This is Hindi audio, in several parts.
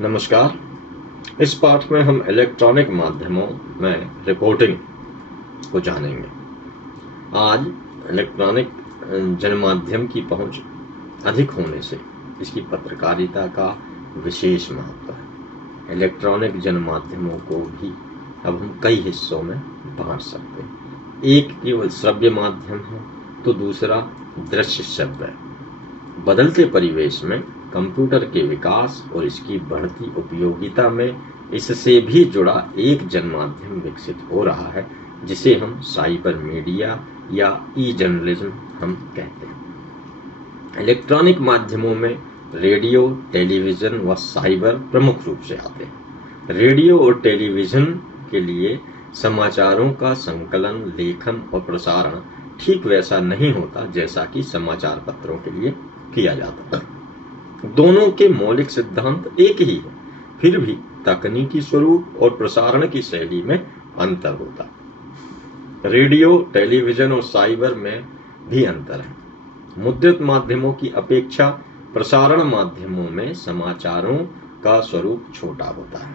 नमस्कार। इस पाठ में हम इलेक्ट्रॉनिक माध्यमों में रिपोर्टिंग को जानेंगे। आज इलेक्ट्रॉनिक जनमाध्यम की पहुंच अधिक होने से इसकी पत्रकारिता का विशेष महत्व है। इलेक्ट्रॉनिक जनमाध्यमों को भी अब हम कई हिस्सों में बांट सकते हैं। एक केवल श्रव्य माध्यम है तो दूसरा दृश्य श्रव्य है। बदलते परिवेश में कंप्यूटर के विकास और इसकी बढ़ती उपयोगिता में इससे भी जुड़ा एक जनमाध्यम विकसित हो रहा है, जिसे हम साइबर मीडिया या ई जर्नलिज्म हम कहते हैं। इलेक्ट्रॉनिक माध्यमों में रेडियो, टेलीविजन व साइबर प्रमुख रूप से आते हैं। रेडियो और टेलीविजन के लिए समाचारों का संकलन, लेखन और प्रसारण ठीक वैसा नहीं होता जैसा कि समाचार पत्रों के लिए किया जाता है। दोनों के मौलिक सिद्धांत एक ही है, फिर भी तकनीकी स्वरूप और प्रसारण की शैली में अंतर होता है। रेडियो, टेलीविजन और साइबर में भी अंतर है। मुद्रित माध्यमों की अपेक्षा प्रसारण माध्यमों में समाचारों का स्वरूप छोटा होता है।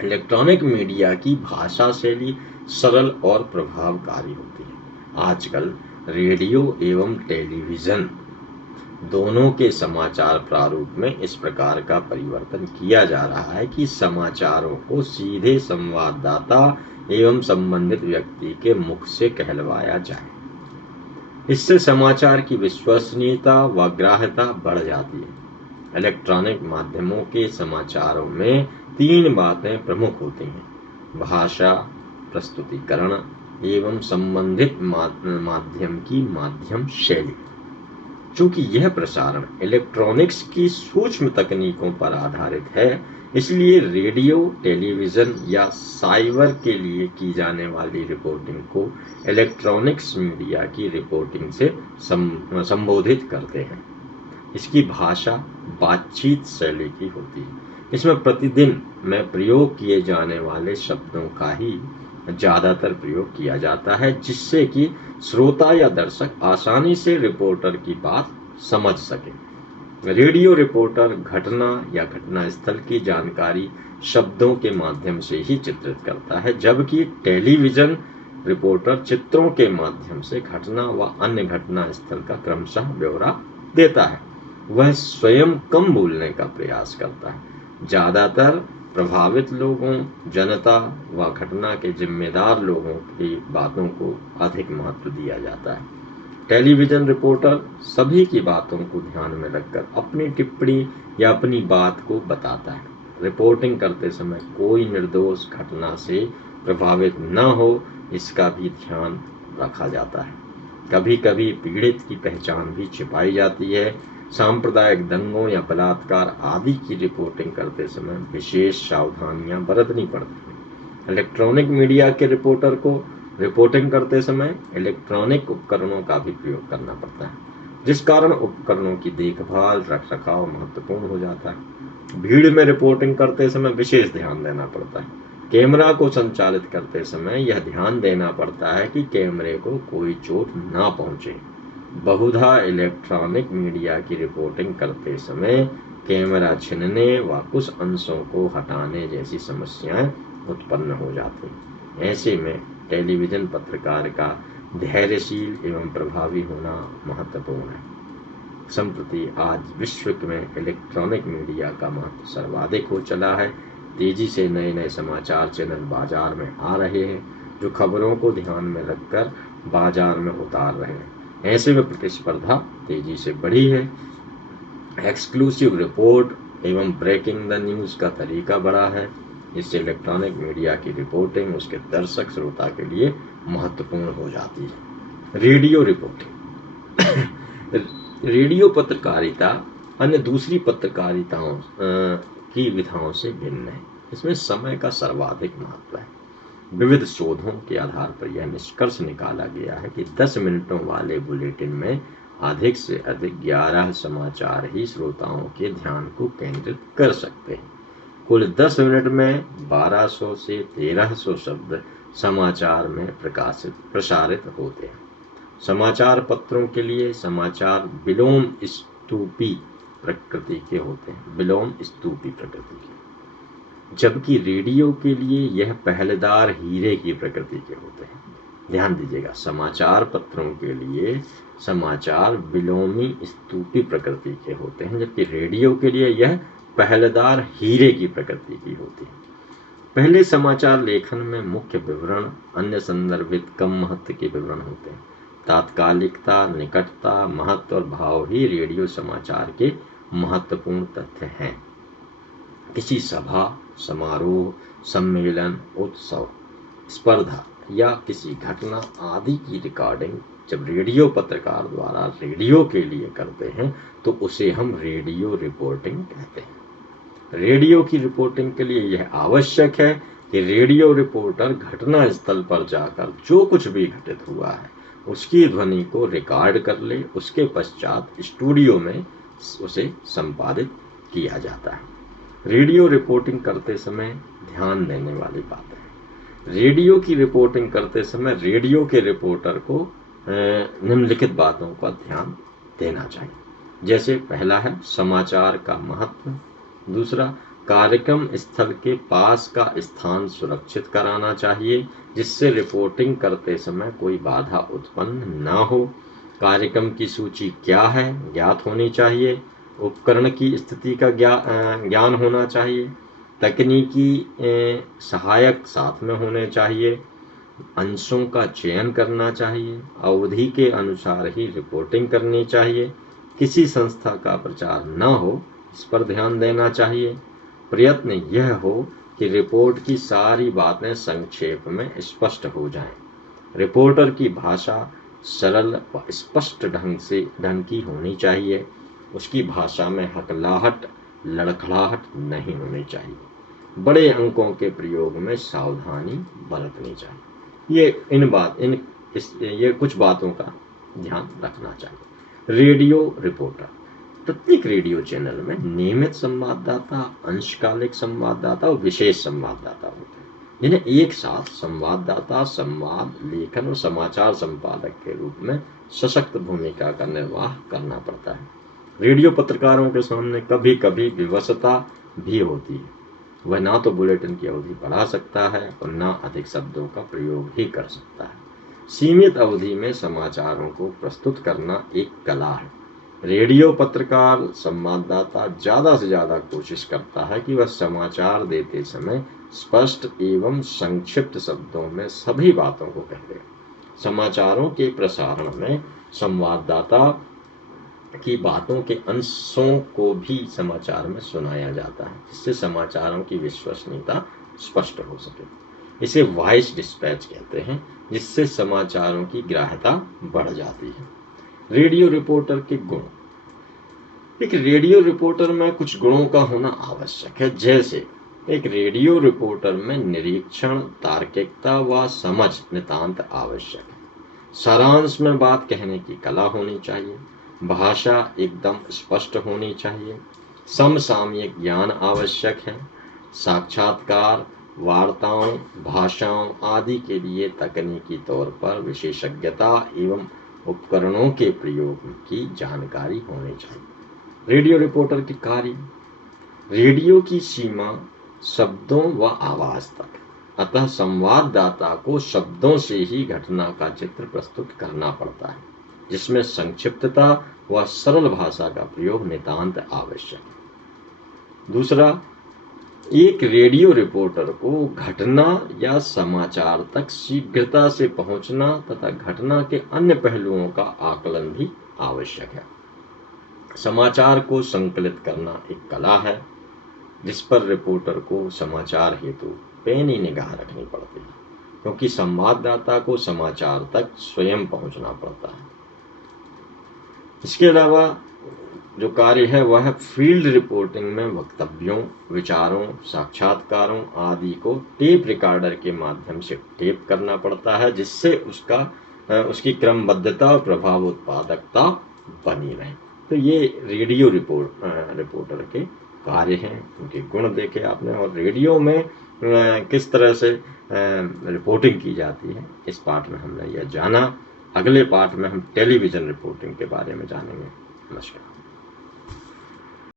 इलेक्ट्रॉनिक मीडिया की भाषा शैली सरल और प्रभावकारी होती है। आजकल रेडियो एवं टेलीविजन दोनों के समाचार प्रारूप में इस प्रकार का परिवर्तन किया जा रहा है कि समाचारों को सीधे संवाददाता एवं संबंधित व्यक्ति के मुख से कहलवाया जाए। इससे समाचार की विश्वसनीयता व ग्राह्यता बढ़ जाती है। इलेक्ट्रॉनिक माध्यमों के समाचारों में 3 बातें प्रमुख होती हैं: भाषा, प्रस्तुतिकरण एवं संबंधित माध्यम की माध्यम शैली। चूंकि यह प्रसारण इलेक्ट्रॉनिक्स की सूक्ष्म तकनीकों पर आधारित है, इसलिए रेडियो, टेलीविजन या साइबर के लिए की जाने वाली रिपोर्टिंग को इलेक्ट्रॉनिक्स मीडिया की रिपोर्टिंग से संबोधित करते हैं। इसकी भाषा बातचीत शैली की होती है। इसमें प्रतिदिन में प्रयोग किए जाने वाले शब्दों का ही ज़्यादातर प्रयोग किया जाता है, जिससे कि श्रोता या दर्शक आसानी से रिपोर्टर की बात समझ सके। रेडियो रिपोर्टर घटना या घटना स्थल की जानकारी शब्दों के माध्यम से ही चित्रित करता है, जबकि टेलीविजन रिपोर्टर चित्रों के माध्यम से घटना व अन्य घटना स्थल का क्रमशः ब्यौरा देता है। वह स्वयं कम बोलने का प्रयास करता है। ज़्यादातर प्रभावित लोगों, जनता व घटना के जिम्मेदार लोगों की बातों को अधिक महत्व दिया जाता है। टेलीविजन रिपोर्टर सभी की बातों को ध्यान में रखकर अपनी टिप्पणी या अपनी बात को बताता है। रिपोर्टिंग करते समय कोई निर्दोष घटना से प्रभावित न हो, इसका भी ध्यान रखा जाता है। कभी कभी पीड़ित की पहचान भी छिपाई जाती है। सांप्रदायिक दंगों या बलात्कार आदि की रिपोर्टिंग करते समय विशेष सावधानियां बरतनी पड़ती हैं। इलेक्ट्रॉनिक मीडिया के रिपोर्टर को रिपोर्टिंग करते समय इलेक्ट्रॉनिक उपकरणों का भी प्रयोग करना पड़ता है, जिस कारण उपकरणों की देखभाल, रखरखाव महत्वपूर्ण हो जाता है। भीड़ में रिपोर्टिंग करते समय विशेष ध्यान देना पड़ता है। कैमरा को संचालित करते समय यह ध्यान देना पड़ता है कि कैमरे को कोई चोट ना पहुंचे। बहुधा इलेक्ट्रॉनिक मीडिया की रिपोर्टिंग करते समय कैमरा छीनने व कुछ अंशों को हटाने जैसी समस्याएं उत्पन्न हो जाती हैं। ऐसे में टेलीविजन पत्रकार का धैर्यशील एवं प्रभावी होना महत्वपूर्ण है। संप्रति आज विश्व में इलेक्ट्रॉनिक मीडिया का महत्व सर्वाधिक हो चला है। तेजी से नए नए समाचार चैनल बाजार में आ रहे हैं, जो खबरों को ध्यान में रखकर बाजार में उतार रहे हैं। ऐसे में प्रतिस्पर्धा तेजी से बढ़ी है। एक्सक्लूसिव रिपोर्ट एवं ब्रेकिंग द न्यूज़ का तरीका बढ़ा है। इससे इलेक्ट्रॉनिक मीडिया की रिपोर्टिंग उसके दर्शक श्रोता के लिए महत्वपूर्ण हो जाती है। रेडियो रिपोर्टिंग रेडियो पत्रकारिता अन्य दूसरी पत्रकारिताओं की विधाओं से भिन्न है। इसमें समय का सर्वाधिक महत्व है। विविध शोधों के आधार पर यह निष्कर्ष निकाला गया है कि 10 मिनटों वाले बुलेटिन में अधिक से अधिक 11 समाचार ही श्रोताओं के ध्यान को केंद्रित कर सकते हैं। कुल 10 मिनट में 1200 से 1300 शब्द समाचार में प्रसारित होते हैं। समाचार पत्रों के लिए समाचार विलोम स्तूपी प्रकृति के होते हैं, विलोम स्तूपी प्रकृति के, जबकि रेडियो के लिए यह पहलेदार हीरे की प्रकृति के होते हैं। ध्यान दीजिएगा, समाचार पत्रों के लिए समाचार विलोमी स्तूपी प्रकृति के होते हैं, जबकि रेडियो के लिए यह पहलेदार हीरे की प्रकृति की होती है। पहले समाचार लेखन में मुख्य विवरण अन्य संदर्भित कम महत्व के विवरण होते हैं। तात्कालिकता, निकटता, महत्व और भाव ही रेडियो समाचार के महत्वपूर्ण तथ्य हैं। किसी सभा, समारोह, सम्मेलन, उत्सव, स्पर्धा या किसी घटना आदि की रिकॉर्डिंग जब रेडियो पत्रकार द्वारा रेडियो के लिए करते हैं तो उसे हम रेडियो रिपोर्टिंग कहते हैं। रेडियो की रिपोर्टिंग के लिए यह आवश्यक है कि रेडियो रिपोर्टर घटना स्थल पर जाकर जो कुछ भी घटित हुआ है उसकी ध्वनि को रिकॉर्ड कर ले, उसके पश्चात स्टूडियो में उसे संपादित किया जाता है। रेडियो रिपोर्टिंग करते समय ध्यान देने वाली बात है। रेडियो की रिपोर्टिंग करते समय रेडियो के रिपोर्टर को निम्नलिखित बातों का ध्यान देना चाहिए। जैसे पहला है समाचार का महत्व, दूसरा कार्यक्रम स्थल के पास का स्थान सुरक्षित कराना चाहिए जिससे रिपोर्टिंग करते समय कोई बाधा उत्पन्न ना हो। कार्यक्रम की सूची क्या है ज्ञात होनी चाहिए। उपकरण की स्थिति का ज्ञान होना चाहिए। तकनीकी सहायक साथ में होने चाहिए। अंशों का चयन करना चाहिए। अवधि के अनुसार ही रिपोर्टिंग करनी चाहिए। किसी संस्था का प्रचार न हो इस पर ध्यान देना चाहिए। प्रयत्न यह हो कि रिपोर्ट की सारी बातें संक्षेप में स्पष्ट हो जाएं। रिपोर्टर की भाषा सरल व स्पष्ट ढंग की होनी चाहिए। उसकी भाषा में हकलाहट, लड़खड़ाहट नहीं होनी चाहिए। बड़े अंकों के प्रयोग में सावधानी बरतनी चाहिए। ये कुछ बातों का ध्यान रखना चाहिए। रेडियो रिपोर्टर, प्रत्येक रेडियो चैनल में नियमित संवाददाता, अंशकालिक संवाददाता और विशेष संवाददाता होते हैं, जिन्हें एक साथ संवाददाता, संवाद लेखन और समाचार संपादक के रूप में सशक्त भूमिका का निर्वाह करना पड़ता है। रेडियो पत्रकारों के सामने कभी कभी विवशता भी होती है। वह ना तो बुलेटिन की अवधि बढ़ा सकता है और ना अधिक शब्दों का प्रयोग ही कर सकता है। सीमित अवधि में समाचारों को प्रस्तुत करना एक कला है। रेडियो पत्रकार संवाददाता ज़्यादा से ज़्यादा कोशिश करता है कि वह समाचार देते समय स्पष्ट एवं संक्षिप्त शब्दों में सभी बातों को कह दे। समाचारों के प्रसारण में संवाददाता की बातों के अंशों को भी समाचार में सुनाया जाता है जिससे समाचारों की विश्वसनीयता स्पष्ट हो सके। इसे वॉइस डिस्पैच कहते हैं, जिससे समाचारों की ग्राह्यता बढ़ जाती है। रेडियो रिपोर्टर के गुण। एक रेडियो रिपोर्टर में कुछ गुणों का होना आवश्यक है। जैसे एक रेडियो रिपोर्टर में निरीक्षण, तार्किकता व समझ नितांत आवश्यक है। सारांश में बात कहने की कला होनी चाहिए। भाषा एकदम स्पष्ट होनी चाहिए। समसामयिक ज्ञान आवश्यक है। साक्षात्कार, वार्ताओं, भाषाओं आदि के लिए तकनीकी तौर पर विशेषज्ञता एवं उपकरणों के प्रयोग की जानकारी होनी चाहिए। रेडियो रिपोर्टर के कार्य। रेडियो की सीमा शब्दों व आवाज तक, अतः संवाददाता को शब्दों से ही घटना का चित्र प्रस्तुत करना पड़ता है, जिसमें संक्षिप्तता व सरल भाषा का प्रयोग नितांत आवश्यक है। दूसरा, एक रेडियो रिपोर्टर को घटना या समाचार तक शीघ्रता से पहुंचना तथा घटना के अन्य पहलुओं का आकलन भी आवश्यक है। समाचार को संकलित करना एक कला है, जिस पर रिपोर्टर को समाचार हेतु पैनी निगाह रखनी पड़ती है, क्योंकि संवाददाता को समाचार तक स्वयं पहुंचना पड़ता है। इसके अलावा जो कार्य है वह है फील्ड रिपोर्टिंग में वक्तव्यों, विचारों, साक्षात्कारों आदि को टेप रिकॉर्डर के माध्यम से टेप करना पड़ता है, जिससे उसकी क्रमबद्धता और प्रभाव उत्पादकता बनी रहे। तो ये रेडियो रिपोर्टर के कार्य हैं, उनके गुण देखे आपने, और रेडियो में किस तरह से रिपोर्टिंग की जाती है इस पाठ में हमने यह जाना। अगले पाठ में हम टेलीविज़न रिपोर्टिंग के बारे में जानेंगे। नमस्कार।